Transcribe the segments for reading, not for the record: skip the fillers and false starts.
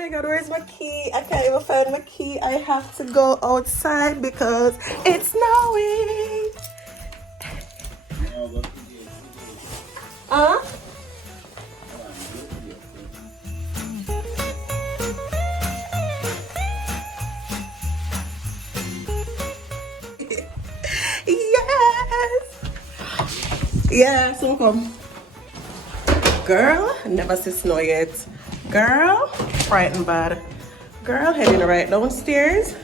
my god, where's my key? I can't even find my key. I have to go outside because it's snowing. Huh? Yes. Yeah, soon come. Girl, never see snow yet. Girl, frightened bad. Girl, heading right downstairs.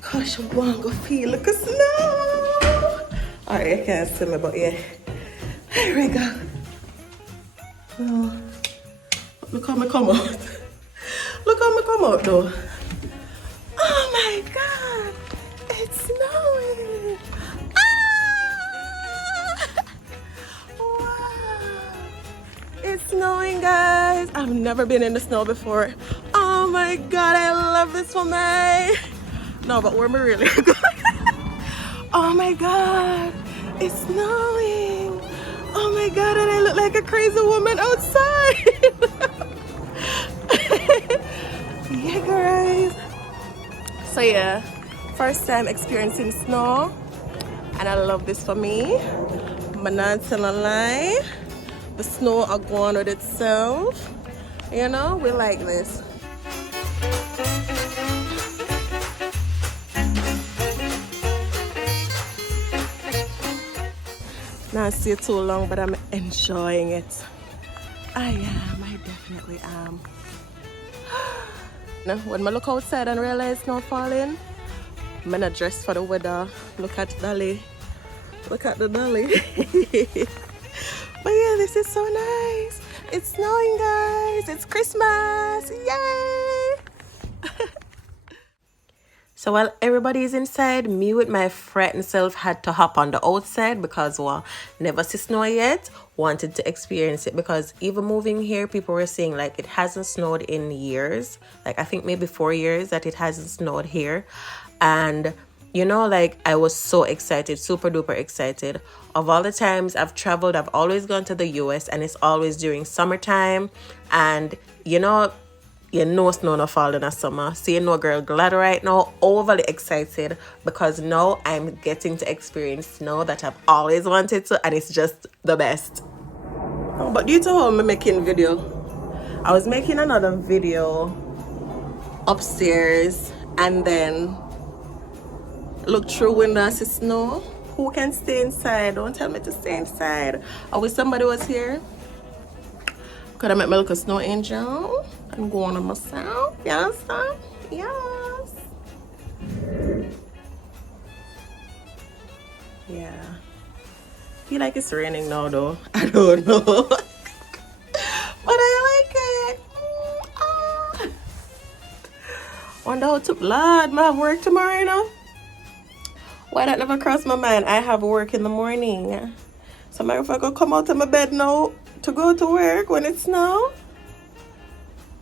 Gosh, I want to go feel like a snow. Alright, you can't see me, but yeah. Here we go. Oh, look how me come out. Look how me come out though. Oh my god, it's snowing. Ah! Wow. It's snowing, guys. I've never been in the snow before. Oh my god, I love this for me. No, but where am I really going? Oh my god, it's snowing. Oh my god, and I look like a crazy woman outside. Yeah, guys. So yeah, first time experiencing snow, and I love this for me. I'm not telling a lie. The snow are going with itself. You know, we like this. Not stay too long, but I'm enjoying it. I am. I definitely am. Now, when I look outside and realize snow falling, I'm not dressed for the weather. Look at Dolly. Look at the Dolly. But yeah, this is so nice. It's snowing, guys. It's Christmas. Yay! So while everybody is inside, me with my frightened self had to hop on the outside because, well, never see snow yet. Wanted to experience it because even moving here, people were saying like it hasn't snowed in years. Like I think maybe 4 years that it hasn't snowed here. And you know, like I was so excited, super duper excited. Of all the times I've traveled, I've always gone to the US and it's always during summertime. And you know snow not fall in the summer. So you know, girl, glad right now, overly excited because now I'm getting to experience snow that I've always wanted to, and it's just the best. Oh, but due to how I'm making video, I was making another video upstairs and then look through window and see snow. Who can stay inside? Don't tell me to stay inside. I wish somebody was here. Could I make me look a snow angel and go on myself? Yes, sir? Yes. Yeah. Feel like it's raining now though. I don't know. But I like it. Ah. Wonder how to Lord, I have work tomorrow, you know? Why that never crossed my mind? I have work in the morning. So if I go come out of my bed now to go to work when it's snow,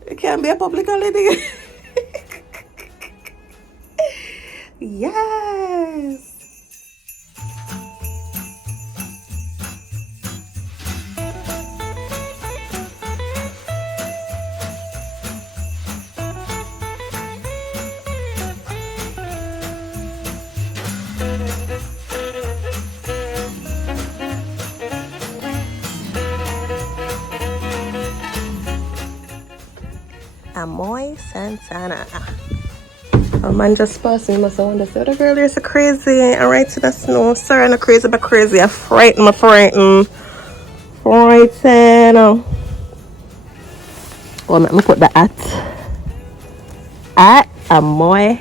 it can't be a public holiday. Yes. Amoy Santana. A man just passed me, must have wondered, so the girl is so crazy. I right to the snow. Sorry, I'm not crazy, but crazy. I frightened. Frightened. Well, let me put the at Amoy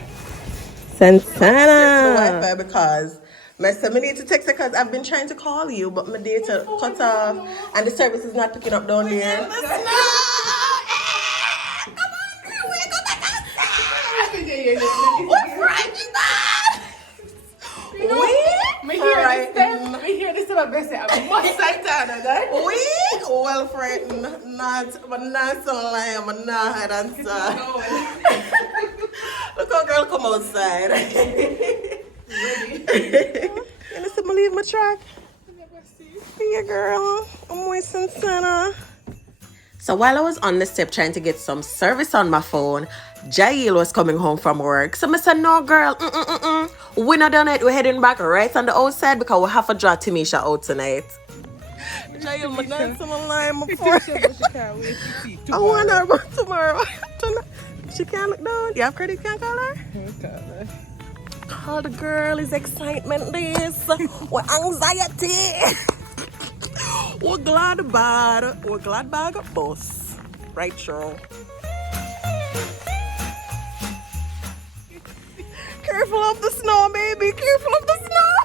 Santana. The Wi-Fi because I need to text her because I've been trying to call you, but my data cut off and the service is not picking up down there. What's right with that? We hear this about Bessie. I'm much Santana, right? We well frightened, not so lie, I'm not hide and sad. Look how girl come outside. You listen me leave my track? Yeah, girl. I'm with Santana. So while I was on the step trying to get some service on my phone, Jail was coming home from work. So I said, no girl, we not done it. We're heading back right on the outside because we have to draw Timisha out tonight. Jail, my dance on the line before. I want her about tomorrow. She can't look down. You have credit, can't call her? Call the girl, is excitement this. With anxiety. We're glad bag of boss. Right, Cheryl? Careful of the snow, baby. Careful of the snow.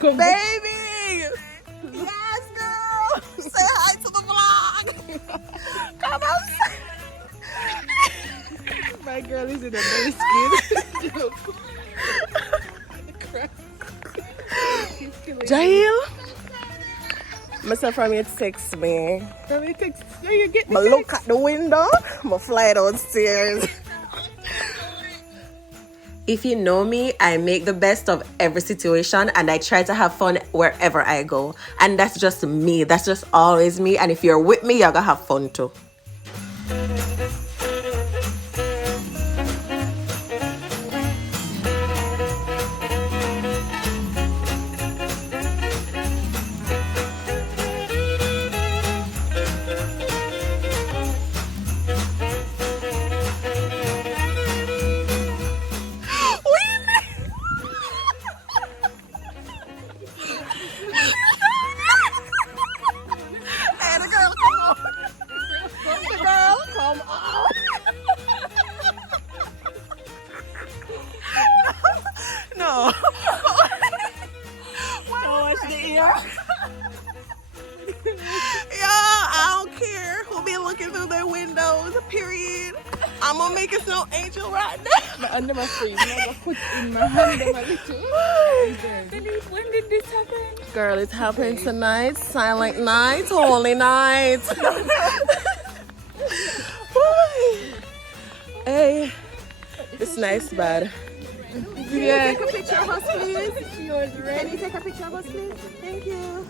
Baby. Yes, girl. Say hi to the vlog. Come on. My girl is in a nice skin. Jail. Myself from here text me. From me text. Yeah, you get I look at the window. I fly downstairs. If you know me, I make the best of every situation and I try to have fun wherever I go. And that's just me. That's just always me. And if you're with me, you're gonna have fun too. No. Watch the ear. I don't care who be looking through their windows, period. I'm gonna make a snow angel right now. My under my free. I put in my hand on my little. When did this happen? Girl, it's happening tonight. Silent night, holy night. Hey, it's nice, bud. Yeah. Take a picture of us, please. Yours ready? Can you take a picture of us, please? Thank you.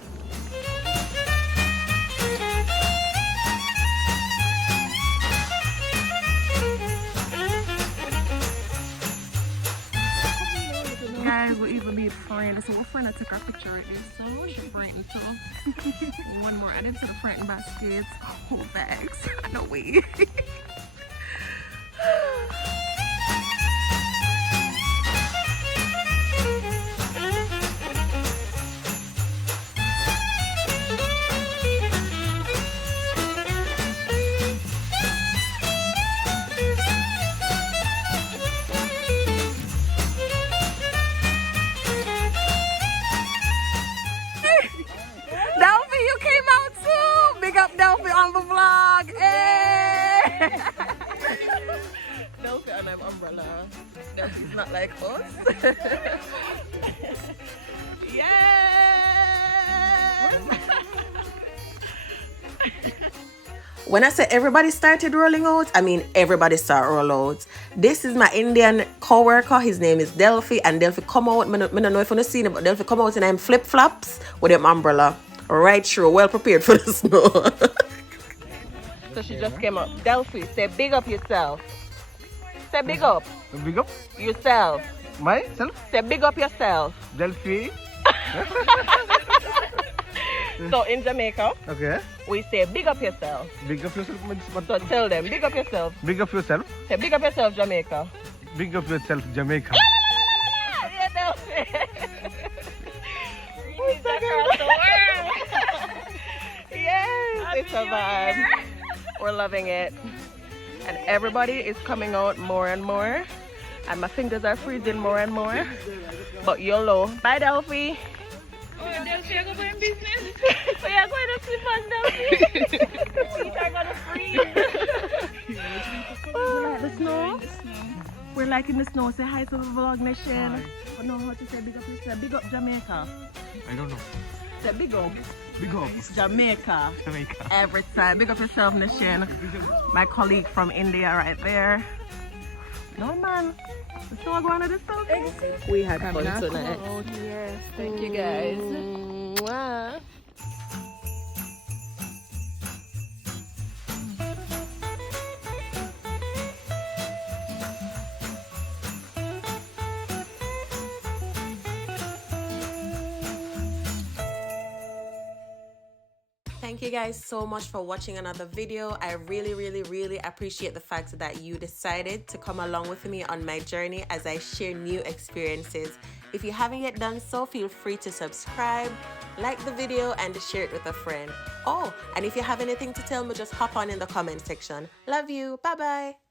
Guys, we even be friends. So we're friend to take our picture right there. So we should frighten too. One more. I did to the frightened baskets. Whole bags. I know we. Delphi and I'm umbrella. Delphi's not like us. Yeah. When I say everybody started rolling out, I mean everybody start roll out. This is my Indian co-worker. His name is Delphi, and Delphi come out. I don't know if you've seen it, but Delphi come out in them flip flops with them umbrella. Right through, well prepared for the snow. So she just came up. Delphi, say big up yourself. Say big up. Big up? Yourself. Myself? Say big up yourself. Delphi. So in Jamaica, Okay. we say big up yourself. Big up yourself. So tell them, big up yourself. Big up yourself. Say big up yourself, Jamaica. Big up yourself, Jamaica. Yeah, Delphi. Reach across the world. Yes, it's a vibe. We're loving it. And everybody is coming out more and more. And my fingers are freezing more and more. But YOLO. Bye, Delphi. Oh, Delphi, you're going business. So you're going to sleep on Delphi? Feet are going to freeze. Oh, like the snow? We're like in the snow. Say hi to the vlog nation. I know how to say big up yourself. Big up Jamaica. I don't know. Say big up. Big up. Jamaica. Jamaica. Every time. Big up yourself, nation. My colleague from India right there. No, man. The snow going to this stuff? We had fun tonight. Yes, thank you guys. Wow. Thank you guys so much for watching another video. I really appreciate the fact that you decided to come along with me on my journey as I share new experiences. If you haven't yet done so, feel free to subscribe, like the video, and share it with a friend. Oh, and if you have anything to tell me, just hop on in the comment section. Love you. Bye bye.